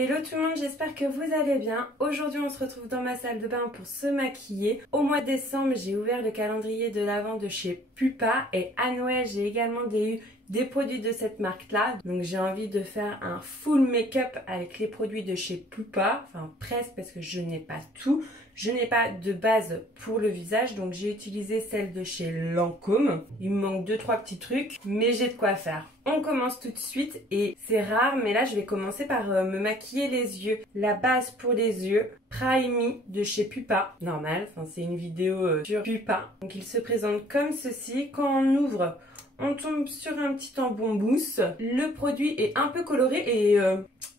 Hello tout le monde, j'espère que vous allez bien. Aujourd'hui on se retrouve dans ma salle de bain pour se maquiller. Au mois de décembre j'ai ouvert le calendrier de l'Avent de chez Pupa et à Noël j'ai également eu des produits de cette marque là. Donc j'ai envie de faire un full make-up avec les produits de chez Pupa. Enfin presque parce que je n'ai pas tout. Je n'ai pas de base pour le visage donc j'ai utilisé celle de chez Lancôme. Il me manque 2-3 petits trucs mais j'ai de quoi faire. On commence tout de suite et c'est rare mais là je vais commencer par me maquiller les yeux. La base pour les yeux, Prime de chez Pupa. Normal, enfin c'est une vidéo sur Pupa. Donc il se présente comme ceci. Quand on ouvre, on tombe sur un petit tampon mousse. Le produit est un peu coloré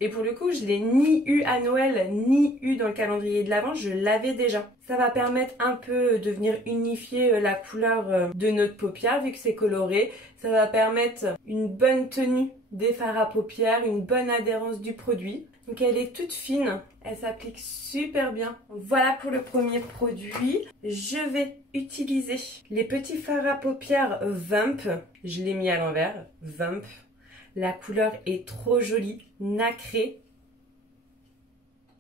et pour le coup je l'ai ni eu à Noël ni eu dans le calendrier de l'Avent, je l'avais déjà. Ça va permettre un peu de venir unifier la couleur de notre paupière vu que c'est coloré. Ça va permettre une bonne tenue des fards à paupières, une bonne adhérence du produit. Donc elle est toute fine, elle s'applique super bien. Voilà pour le premier produit. Je vais utiliser les petits fards à paupières Vamp. Je l'ai mis à l'envers, Vamp. La couleur est trop jolie, nacrée.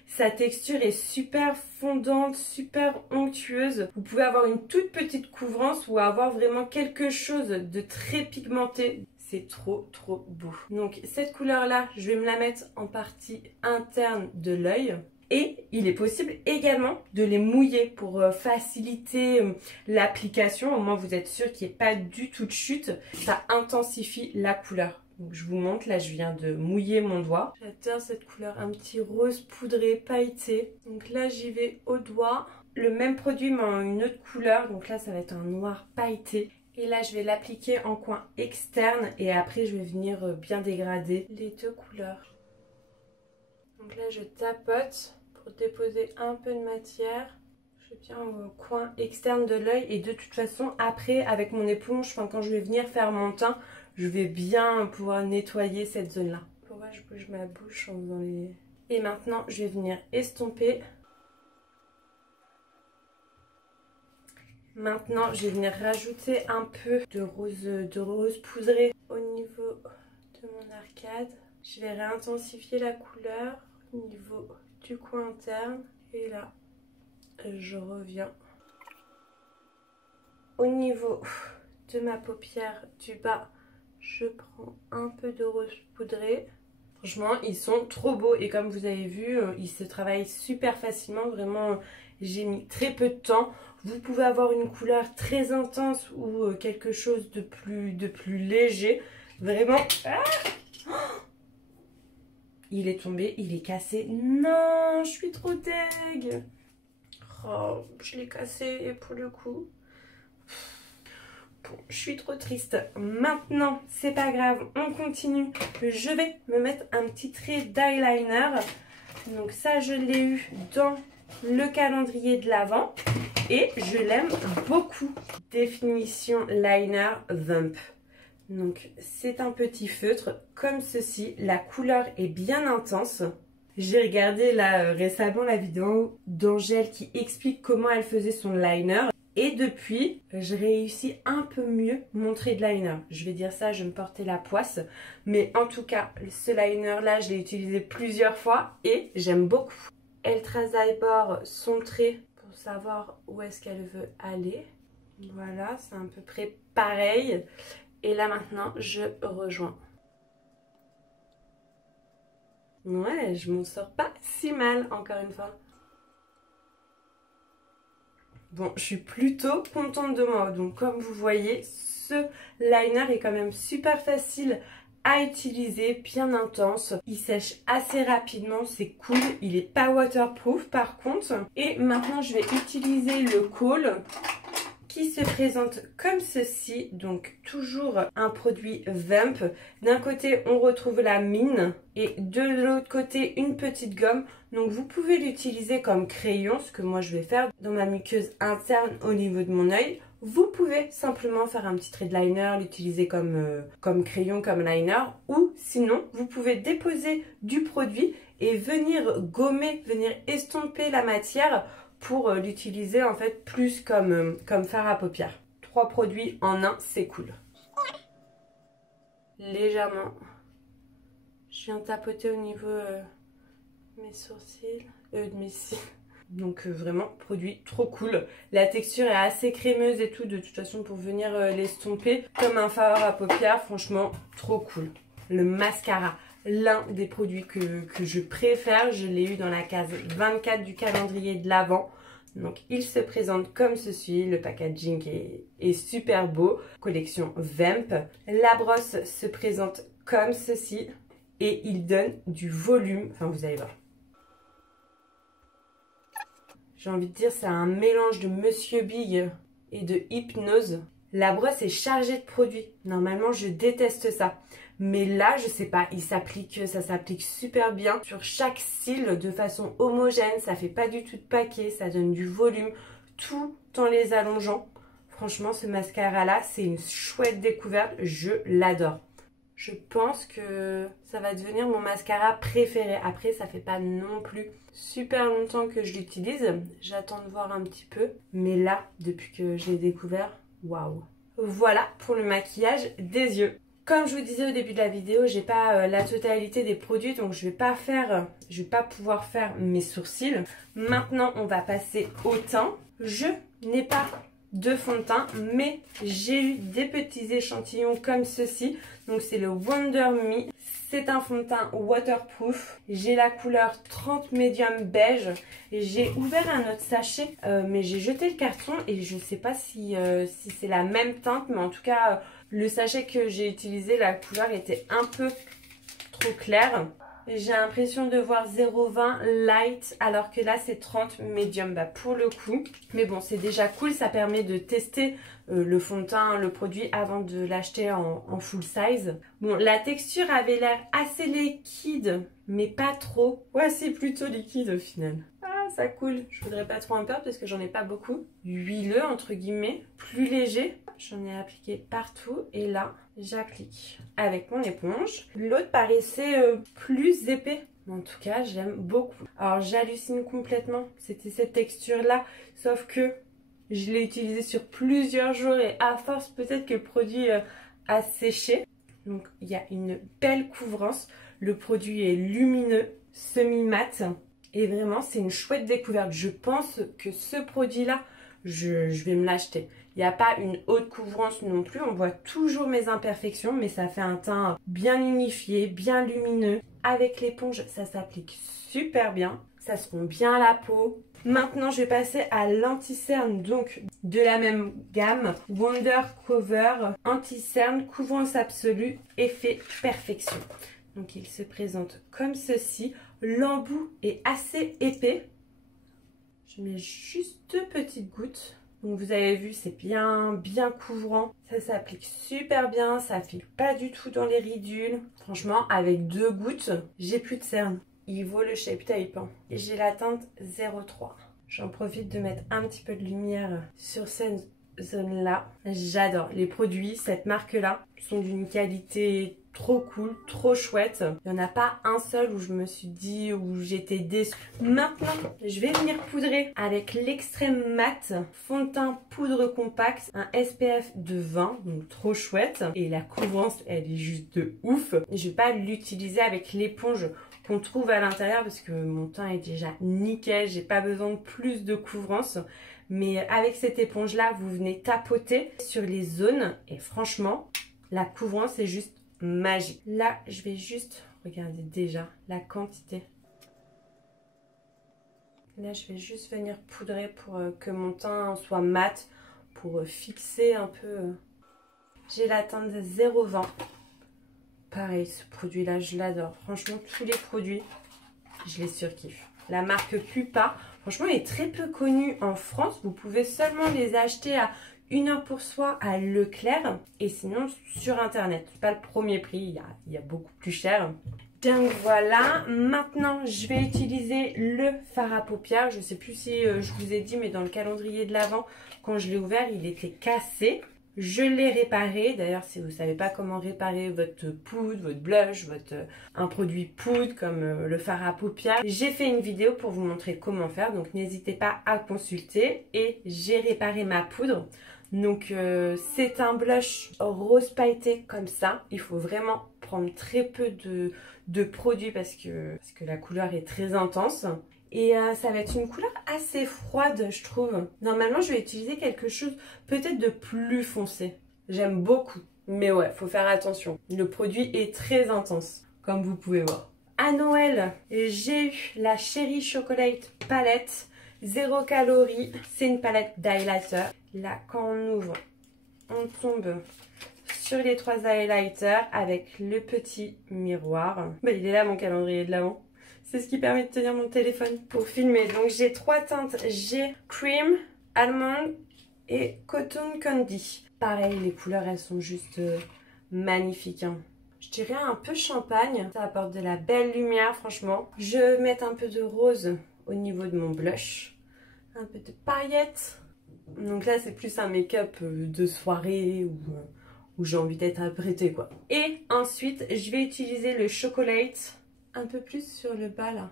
Sa texture est super fondante, super onctueuse. Vous pouvez avoir une toute petite couvrance ou avoir vraiment quelque chose de très pigmenté. C'est trop beau. Donc cette couleur là, je vais me la mettre en partie interne de l'œil. Et il est possible également de les mouiller pour faciliter l'application. Au moins vous êtes sûr qu'il n'y ait pas du tout de chute. Ça intensifie la couleur. Donc je vous montre, là je viens de mouiller mon doigt. J'adore cette couleur, un petit rose poudré, pailleté. Donc là j'y vais au doigt. Le même produit mais en une autre couleur. Donc là ça va être un noir pailleté. Et là je vais l'appliquer en coin externe et après je vais venir bien dégrader les deux couleurs. Donc là je tapote pour déposer un peu de matière. Je vais bien au coin externe de l'œil et de toute façon après avec mon éponge, quand je vais venir faire mon teint, je vais bien pouvoir nettoyer cette zone là. Pour voir, je bouge ma bouche en faisant les... Et maintenant je vais venir estomper. Maintenant, je vais venir rajouter un peu de rose poudré au niveau de mon arcade. Je vais réintensifier la couleur au niveau du coin interne. Et là, je reviens. Au niveau de ma paupière du bas, je prends un peu de rose poudré. Franchement, ils sont trop beaux et comme vous avez vu, ils se travaillent super facilement. Vraiment, j'ai mis très peu de temps. Vous pouvez avoir une couleur très intense ou quelque chose de plus léger. Vraiment. Ah, il est tombé, il est cassé. Non, je suis trop deg. Oh, je l'ai cassé et pour le coup... Bon, je suis trop triste. Maintenant, c'est pas grave, on continue. Je vais me mettre un petit trait d'eyeliner. Donc ça, je l'ai eu dans le calendrier de l'Avent. Et je l'aime beaucoup. Définition Liner Vamp. Donc c'est un petit feutre comme ceci. La couleur est bien intense. J'ai regardé là récemment la vidéo d'Angèle qui explique comment elle faisait son liner. Et depuis, je réussis un peu mieux mon trait de liner. Je vais dire ça, je me portais la poisse. Mais en tout cas, ce liner là, je l'ai utilisé plusieurs fois et j'aime beaucoup. Elle trace d'abord son trait pour savoir où est-ce qu'elle veut aller. Voilà, c'est à peu près pareil. Et là maintenant, je rejoins. Ouais, je m'en sors pas si mal, encore une fois. Bon, je suis plutôt contente de moi. Donc, comme vous voyez, ce liner est quand même super facile à utiliser, bien intense. Il sèche assez rapidement, c'est cool. Il n'est pas waterproof par contre. Et maintenant, je vais utiliser le Kohl qui se présente comme ceci. Donc, toujours un produit Vamp. D'un côté, on retrouve la mine et de l'autre côté, une petite gomme. Donc, vous pouvez l'utiliser comme crayon, ce que moi, je vais faire dans ma muqueuse interne au niveau de mon œil. Vous pouvez simplement faire un petit trait de liner, l'utiliser comme crayon, comme liner. Ou sinon, vous pouvez déposer du produit et venir gommer, venir estomper la matière pour l'utiliser en fait plus comme fard à paupières. 3 produits en un, c'est cool. Légèrement, je viens tapoter au niveau mes sourcils, de mes cils. Donc vraiment, produit trop cool. La texture est assez crémeuse et tout, de toute façon pour venir l'estomper. Comme un fard à paupières, franchement, trop cool. Le mascara, l'un des produits que je préfère. Je l'ai eu dans la case 24 du calendrier de l'Avent. Donc il se présente comme ceci, le packaging est super beau. Collection Vamp. La brosse se présente comme ceci et il donne du volume. Enfin vous allez voir. J'ai envie de dire, c'est un mélange de Monsieur Big et de Hypnose. La brosse est chargée de produits. Normalement, je déteste ça. Mais là, je sais pas, ça s'applique super bien sur chaque cil de façon homogène. Ça fait pas du tout de paquet, ça donne du volume, tout en les allongeant. Franchement, ce mascara-là, c'est une chouette découverte. Je l'adore. Je pense que ça va devenir mon mascara préféré. Après, ça fait pas non plus super longtemps que je l'utilise. J'attends de voir un petit peu. Mais là, depuis que je l'ai découvert, waouh! Voilà pour le maquillage des yeux. Comme je vous disais au début de la vidéo, j'ai pas la totalité des produits, donc je vais pas pouvoir faire mes sourcils. Maintenant, on va passer au teint. Je n'ai pas de fond de teint, mais j'ai eu des petits échantillons comme ceci. Donc c'est le Wonder Me. C'est un fond de teint waterproof. J'ai la couleur 30 medium beige. J'ai ouvert un autre sachet, mais j'ai jeté le carton et je ne sais pas si c'est la même teinte, mais en tout cas, le sachet que j'ai utilisé, la couleur était un peu trop claire. J'ai l'impression de voir 0,20 light alors que là c'est 30 medium pour le coup. Mais bon, c'est déjà cool, ça permet de tester le fond de teint, le produit avant de l'acheter en full size. Bon, la texture avait l'air assez liquide, mais pas trop. Ouais, c'est plutôt liquide au final. Ah, ça coule. Je voudrais pas trop en perdre parce que j'en ai pas beaucoup. Huileux entre guillemets, plus léger. J'en ai appliqué partout et là, j'applique avec mon éponge. L'autre paraissait plus épais. En tout cas, j'aime beaucoup. Alors, j'hallucine complètement. C'était cette texture-là, sauf que je l'ai utilisé sur plusieurs jours et à force, peut-être que le produit a séché. Donc, il y a une belle couvrance. Le produit est lumineux, semi-mat. Et vraiment, c'est une chouette découverte. Je pense que ce produit-là, je vais me l'acheter. Il n'y a pas une haute couvrance non plus. On voit toujours mes imperfections, mais ça fait un teint bien unifié, bien lumineux. Avec l'éponge, ça s'applique super bien. Ça se fond bien à la peau. Maintenant, je vais passer à l'anti-cerne, donc de la même gamme. Wonder Cover Anti-cerne, couvrance absolue, effet perfection. Donc, il se présente comme ceci. L'embout est assez épais. Je mets juste 2 petites gouttes. Donc vous avez vu, c'est bien couvrant. Ça s'applique super bien, ça ne file pas du tout dans les ridules. Franchement, avec 2 gouttes, j'ai plus de cerne. Il vaut le Shape Tape. Hein. Et j'ai la teinte 03. J'en profite de mettre un petit peu de lumière sur cette zone-là. J'adore les produits, cette marque-là, sont d'une qualité trop cool, trop chouette. Il n'y en a pas un seul où je me suis dit, où j'étais déçue. Maintenant, je vais venir poudrer avec l'extrême mat fond de teint poudre compacte, un SPF de 20, donc trop chouette. Et la couvrance, elle est juste de ouf. Je vais pas l'utiliser avec l'éponge qu'on trouve à l'intérieur parce que mon teint est déjà nickel. J'ai pas besoin de plus de couvrance. Mais avec cette éponge-là, vous venez tapoter sur les zones et franchement, la couvrance est juste magique. Là, je vais juste regarder déjà la quantité. Là, je vais juste venir poudrer pour que mon teint soit mat, pour fixer un peu. J'ai la teinte 0,20. Pareil, ce produit-là, je l'adore. Franchement, tous les produits, je les surkiffe. La marque Pupa, franchement, elle est très peu connue en France. Vous pouvez seulement les acheter à 1 heure pour soi à Leclerc et sinon sur internet. C'est pas le premier prix, il y a beaucoup plus cher. Donc voilà, maintenant je vais utiliser le fard à paupières. Je sais plus si je vous ai dit, mais dans le calendrier de l'Avent, quand je l'ai ouvert, il était cassé. Je l'ai réparé. D'ailleurs, si vous ne savez pas comment réparer votre poudre, votre blush, un produit poudre comme le fard à paupières, j'ai fait une vidéo pour vous montrer comment faire. Donc, n'hésitez pas à consulter. Et j'ai réparé ma poudre. Donc, c'est un blush rose pailleté comme ça. Il faut vraiment prendre très peu de produits parce que la couleur est très intense. Et ça va être une couleur assez froide, je trouve. Normalement, je vais utiliser quelque chose peut-être de plus foncé. J'aime beaucoup. Mais ouais, faut faire attention. Le produit est très intense, comme vous pouvez voir. À Noël, j'ai eu la Cherry Chocolate Palette. 0 calories. C'est une palette d'highlighter. Là, quand on ouvre, on tombe sur les 3 highlighters avec le petit miroir. Bah, il est là, mon calendrier de l'Avent. C'est ce qui permet de tenir mon téléphone pour filmer. Donc j'ai 3 teintes. J'ai Cream, Almond et Cotton Candy. Pareil, les couleurs, elles sont juste magnifiques. Hein. Je dirais un peu champagne. Ça apporte de la belle lumière, franchement. Je vais mettre un peu de rose au niveau de mon blush. Un peu de paillettes. Donc là, c'est plus un make-up de soirée où j'ai envie d'être apprêtée, quoi. Et ensuite, je vais utiliser le Chocolate un peu plus sur le bas là.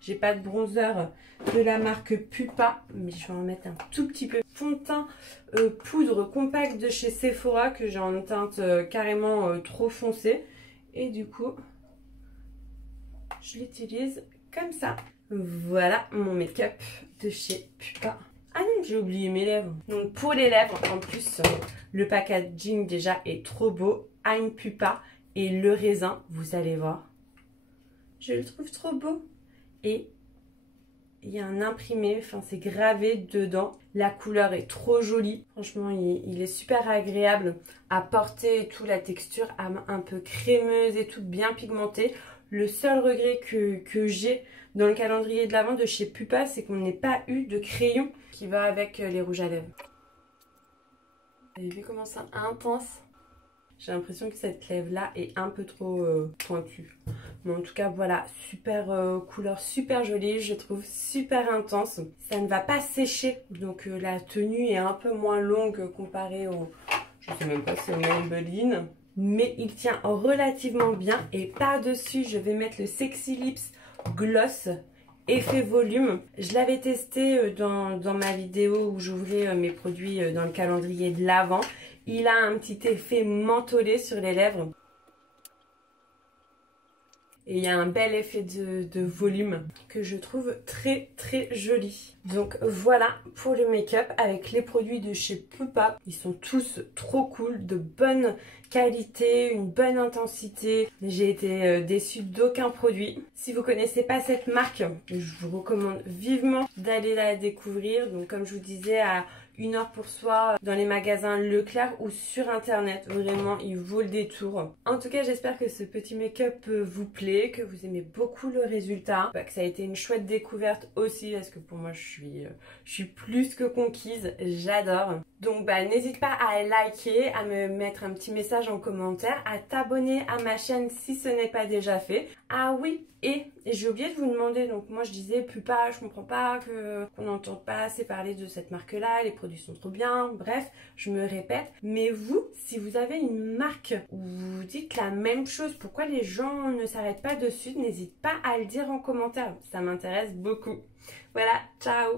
J'ai pas de bronzer de la marque Pupa, mais je vais en mettre un tout petit peu. Fond de teint poudre compact de chez Sephora que j'ai en teinte carrément trop foncée. Et du coup, je l'utilise comme ça. Voilà mon make-up de chez Pupa. Ah non, j'ai oublié mes lèvres. Donc pour les lèvres, en plus, le packaging déjà est trop beau. I'm Pupa et le raisin, vous allez voir. Je le trouve trop beau. Et il y a un imprimé, enfin c'est gravé dedans. La couleur est trop jolie. Franchement, il est super agréable à porter et tout. La texture un peu crémeuse et tout, bien pigmentée. Le seul regret que j'ai dans le calendrier de l'Avent de chez Pupa, c'est qu'on n'ait pas eu de crayon qui va avec les rouges à lèvres. Vous avez vu comment c'est intense? J'ai l'impression que cette lèvre-là est un peu trop pointue. Mais en tout cas, voilà, super couleur, super jolie, je trouve super intense. Ça ne va pas sécher, donc la tenue est un peu moins longue comparée au... Je sais même pas si c'est au Maybelline. Mais il tient relativement bien. Et par-dessus, je vais mettre le Sexy Lips Gloss Effet Volume. Je l'avais testé dans ma vidéo où j'ouvrais mes produits dans le calendrier de l'Avent. Il a un petit effet mentholé sur les lèvres. Et il y a un bel effet de volume que je trouve très très joli. Donc voilà pour le make-up avec les produits de chez Pupa. Ils sont tous trop cool, de bonne qualité, une bonne intensité. J'ai été déçue d'aucun produit. Si vous connaissez pas cette marque, je vous recommande vivement d'aller la découvrir. Donc comme je vous disais, à 1 heure pour soi dans les magasins Leclerc ou sur internet. Vraiment, il vaut le détour. En tout cas, j'espère que ce petit make-up vous plaît, que vous aimez beaucoup le résultat, que ça a été une chouette découverte aussi, parce que pour moi, je suis plus que conquise. J'adore. Donc, n'hésite pas à liker, à me mettre un petit message en commentaire, à t'abonner à ma chaîne si ce n'est pas déjà fait. Ah oui, et j'ai oublié de vous demander, donc moi je disais Pupa, je comprends pas qu'on n'entende pas assez parler de cette marque-là, les produits sont trop bien, bref, je me répète. Mais vous, si vous avez une marque où vous dites la même chose, pourquoi les gens ne s'arrêtent pas dessus, n'hésite pas à le dire en commentaire, ça m'intéresse beaucoup. Voilà, ciao!